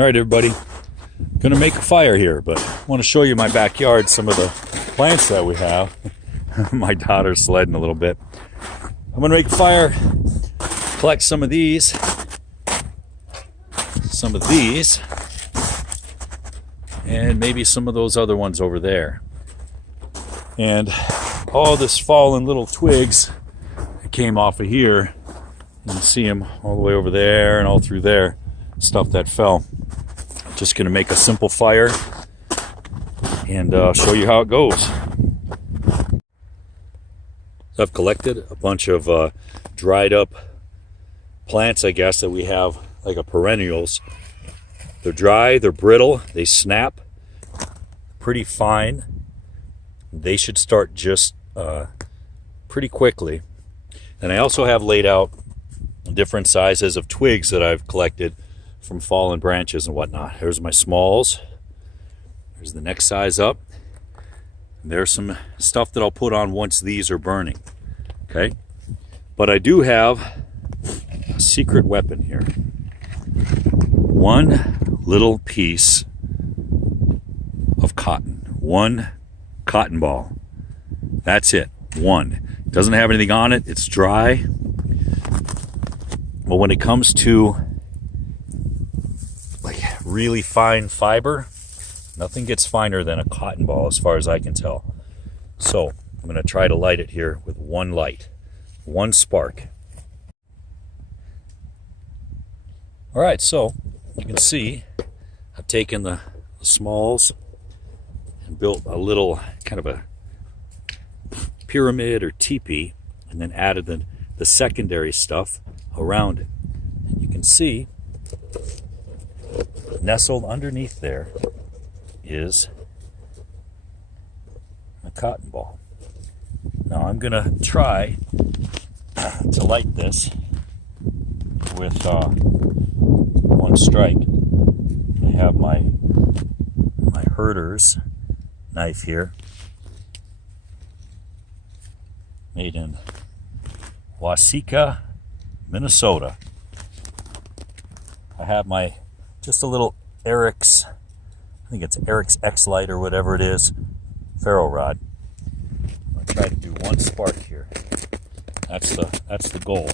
All right, everybody, gonna make a fire here, but I want to show you my backyard, some of the plants that we have. My daughter's sledding a little bit. I'm gonna make a fire, collect some of these, and maybe some of those other ones over there. And all this fallen little twigs that came off of here, you can see them all the way over there and all through there, stuff that fell. Just gonna make a simple fire and show you how it goes. So I've collected a bunch of dried up plants, I guess, that we have, like a perennials. They're dry, they're brittle, they snap pretty fine. They should start just pretty quickly. And I also have laid out different sizes of twigs that I've collected from fallen branches and whatnot. Here's my smalls. There's the next size up. And there's some stuff that I'll put on once these are burning. Okay? But I do have a secret weapon here. One little piece of cotton. One cotton ball. That's it. One. It doesn't have anything on it. It's dry. But when it comes to like really fine fiber, nothing gets finer than a cotton ball as far as I can tell. So I'm going to try to light it here with one light, one spark. All right, so you can see I've taken the smalls and built a little kind of a pyramid or teepee, and then added the secondary stuff around it. And you can see nestled underneath there is a cotton ball. Now I'm gonna try to light this with one strike. I have my herder's knife here, made in Waseca, Minnesota. I have my just a little Eric's, I think it's Eric's X-Lite or whatever it is, ferro rod. I'll try to do one spark here. That's the goal.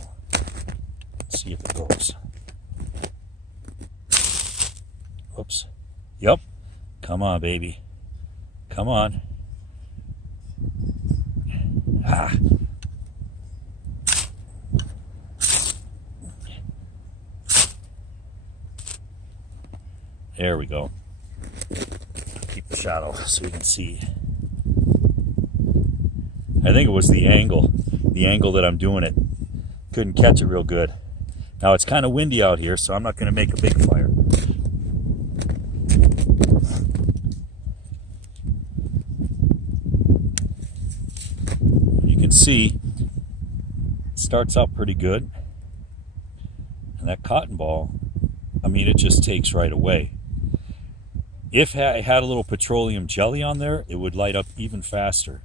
Let's see if it goes. Whoops. Yep. Come on, baby. Come on. Ah. There we go. Keep the shadow so we can see. I think it was the angle that I'm doing it. Couldn't catch it real good. Now it's kind of windy out here, so I'm not going to make a big fire. You can see it starts out pretty good. And that cotton ball, I mean, it just takes right away. If I had a little petroleum jelly on there, it would light up even faster.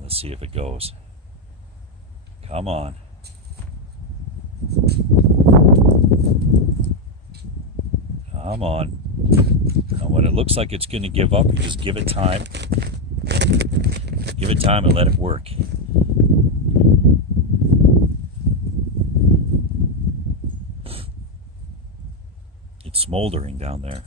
Let's see if it goes. Come on. Come on. Now when it looks like it's going to give up, you just give it time. Give it time and let it work. It's smoldering down there.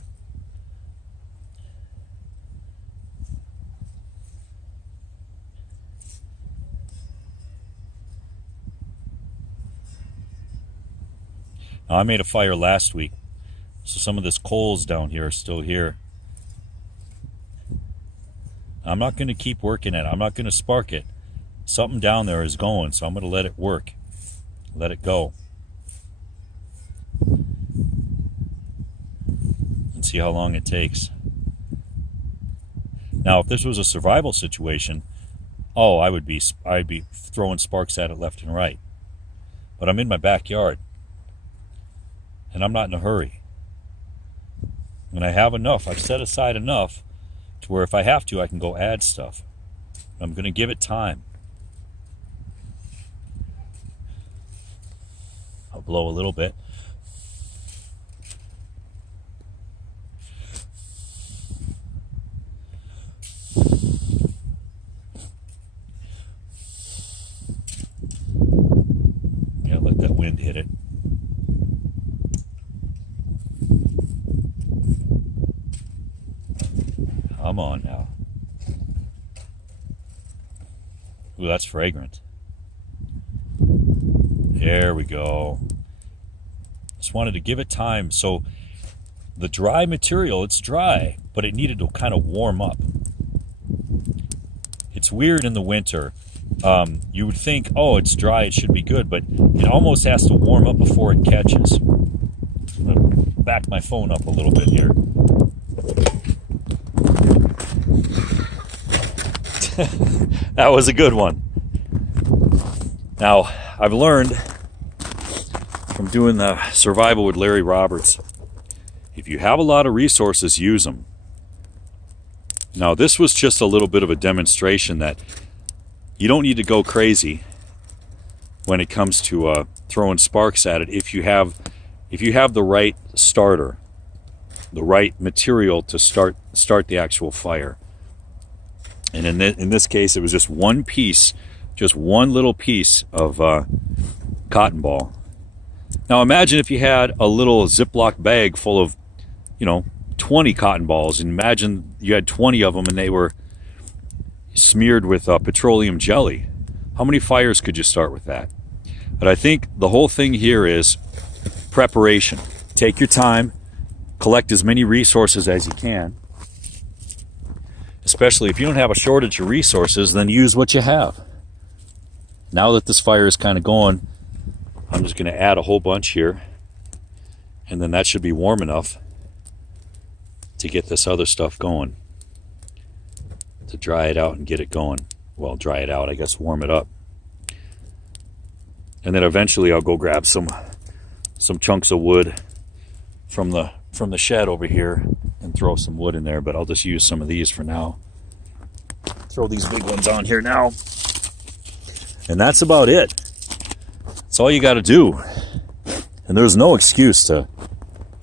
Now, I made a fire last week, so some of this coals down here are still here. I'm not going to keep working it. I'm not going to spark it. Something down there is going, so I'm going to let it work. Let it go. And see how long it takes. Now, if this was a survival situation, I'd be throwing sparks at it left and right. But I'm in my backyard, and I'm not in a hurry. And I have enough. I've set aside enough where if I have to, I can go add stuff. I'm going to give it time. I'll blow a little bit. Yeah, let that wind hit it. Come on now. Ooh, that's fragrant. There we go. Just wanted to give it time. So the dry material, it's dry, but it needed to kind of warm up. It's weird in the winter. You would think, oh, it's dry, it should be good, but it almost has to warm up before it catches. I'm going to back my phone up a little bit here. That was a good one. Now, I've learned from doing the survival with Larry Roberts, if you have a lot of resources, use them. Now, this was just a little bit of a demonstration that you don't need to go crazy when it comes to throwing sparks at it if you have the right starter, the right material to start the actual fire. And in this case, it was just one piece, just one little piece of cotton ball. Now imagine if you had a little Ziploc bag full of, 20 cotton balls. And imagine you had 20 of them and they were smeared with petroleum jelly. How many fires could you start with that? But I think the whole thing here is preparation. Take your time, collect as many resources as you can. Especially if you don't have a shortage of resources, then use what you have. Now that this fire is kind of going, I'm just going to add a whole bunch here. And then that should be warm enough to get this other stuff going. To dry it out and get it going. Well, dry it out, I guess warm it up. And then eventually I'll go grab some chunks of wood from the shed over here and throw some wood in there, but I'll just use some of these for now. Throw these big ones on here now. And that's about it. That's all you got to do. And there's no excuse to,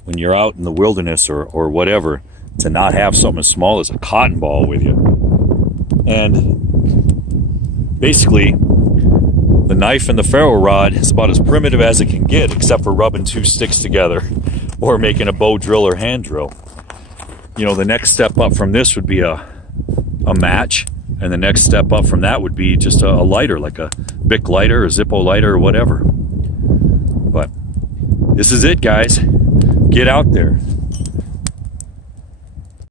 when you're out in the wilderness or whatever, to not have something as small as a cotton ball with you. And basically, the knife and the ferro rod is about as primitive as it can get, except for rubbing two sticks together or making a bow drill or hand drill. The next step up from this would be a match, and the next step up from that would be just a lighter, like a Bic lighter or Zippo lighter or whatever. But this is it, guys. Get out there.